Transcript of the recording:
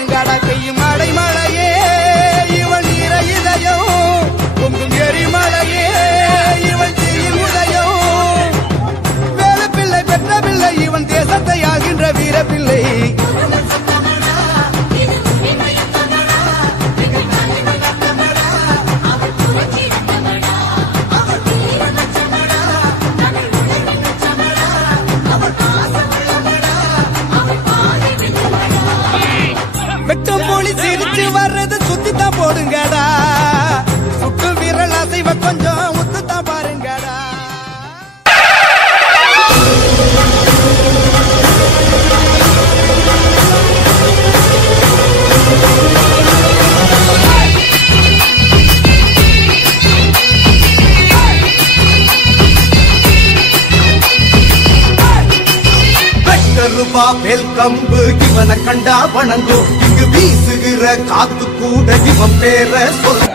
காற்றுங்காடா பெய்யும் மழை மழையே இவன் ஈர இதயம் பொங்கும் எரிமலையே இவன் தீயின் உதயம் வேலை பிள்ளை பெற்ற பிள்ளை இவன் தேசத்தை ஆகின்ற வீர பிள்ளை வெட்டம் போலி சிரிச்சு வர்றது சுத்தித்தான் போடுங்கடா சுட்டு விரல் அசைவ கொஞ்சம் உத்துத்தான் பாருங்கடா ரூபா வேல் கம்பு இவனை கண்டா வணங்கும் இங்கு வீசுகிற காத்து கூட இவன் பேர சொல்லும்